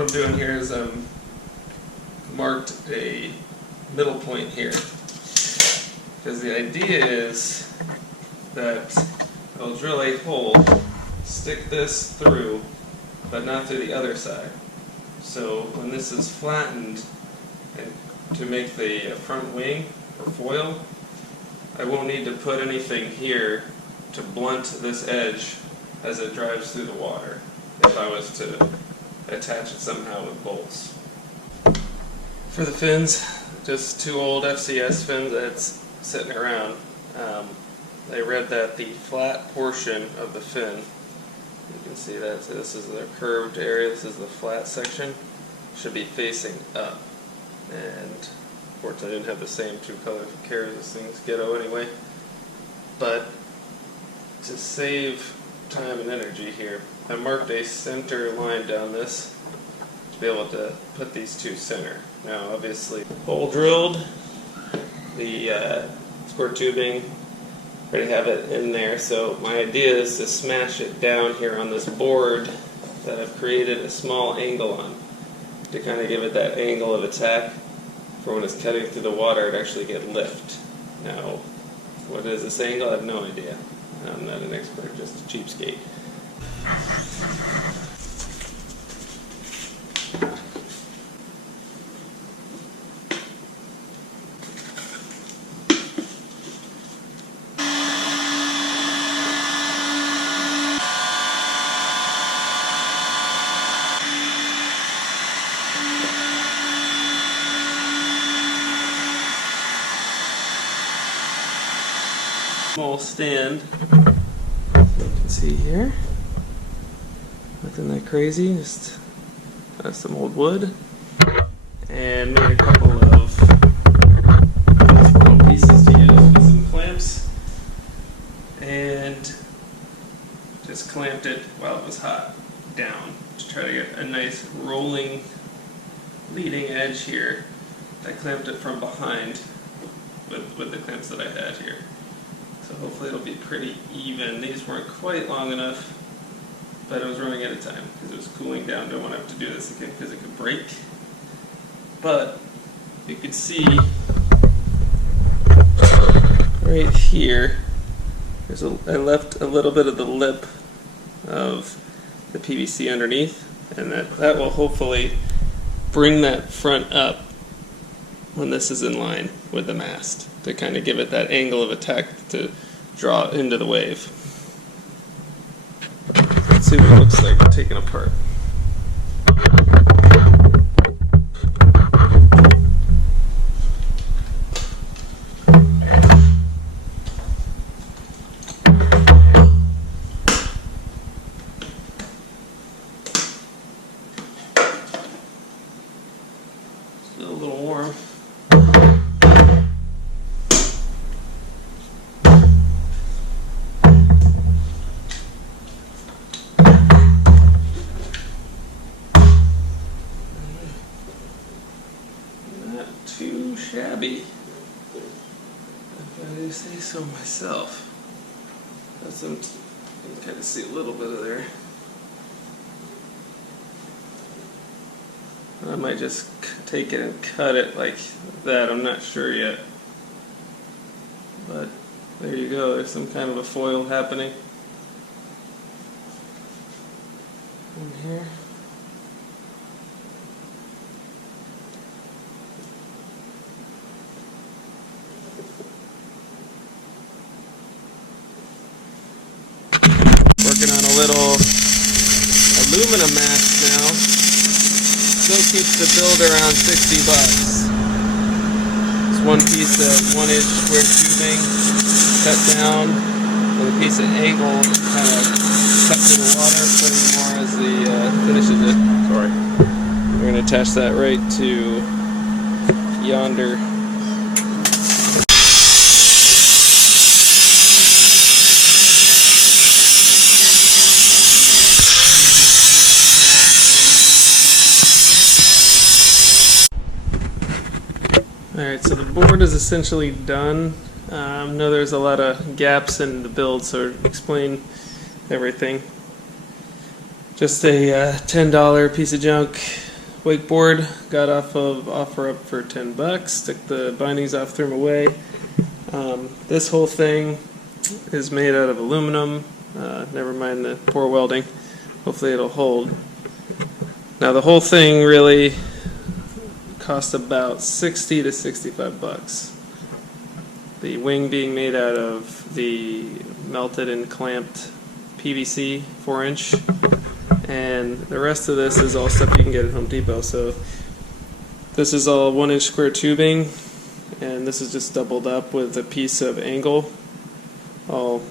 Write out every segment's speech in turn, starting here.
what I'm doing here is I'm marked a middle point here, because the idea is that I'll drill a hole, stick this through, but not through the other side. So when this is flattened, and to make the front wing or foil, I won't need to put anything here to blunt this edge as it drives through the water if I was to attach it somehow with bolts. For the fins, just two old FCS fins that's sitting around. I read that the flat portion of the fin, you can see that, so this is the curved area, this is the flat section, should be facing up. And unfortunately I didn't have the same true color carriers, this thing's ghetto anyway. But to save time and energy here, I marked a center line down this to be able to put these two center. Now obviously hole drilled, the squirt tubing, already have it in there, so my idea is to smash it down here on this board that I've created a small angle on to kind of give it that angle of attack for when it's cutting through the water it actually get lift. Now what is this angle? I have no idea. I'm not an expert, just a cheapskate. Small stand, you can see here, nothing that crazy, just some old wood, and made a couple of small pieces to use with some clamps, and just clamped it while it was hot down to try to get a nice rolling leading edge here. I clamped it from behind with the clamps that I had here. So hopefully it'll be pretty even. These weren't quite long enough, but I was running out of time because it was cooling down. Don't want to have to do this again because it could break. But you can see right here, I left a little bit of the lip of the PVC underneath, and that will hopefully bring that front up when this is in line with the mast, to kind of give it that angle of attack to draw into the wave. Let's see what it looks like taken apart. Still a little warm. Too shabby, if I do say so myself. That's some, you can kind of see a little bit of there. I might just take it and cut it like that, I'm not sure yet. But there you go, there's some kind of a foil happening in here. Working on a little aluminum mast now. Still keeps the build around $60. It's one piece of 1-inch square tubing cut down with a piece of angle kind of cut to the water, putting more as the finishes it. Sorry. We're going to attach that right to yonder. Alright, so the board is essentially done. I know there's a lot of gaps in the build, so explain everything. Just a $10 piece of junk wakeboard. Got off of OfferUp for $10. Took the bindings off, threw them away. This whole thing is made out of aluminum. Never mind the poor welding. Hopefully it'll hold. Now the whole thing really cost about 60 to 65 bucks. The wing being made out of the melted and clamped PVC 4-inch, and the rest of this is all stuff you can get at Home Depot. So this is all 1-inch square tubing, and this is just doubled up with a piece of angle all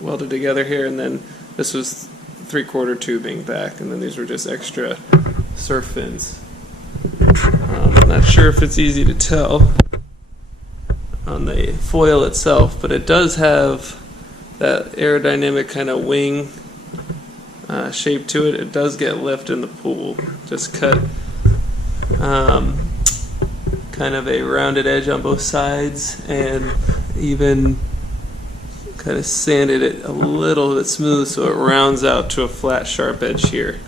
welded together here, and then this was 3/4 tubing back, and then these were just extra surf fins. I'm not sure if it's easy to tell on the foil itself, but it does have that aerodynamic kind of wing shape to it. It does get lift in the pool. Just cut kind of a rounded edge on both sides, and even kind of sanded it a little bit smooth so it rounds out to a flat, sharp edge here.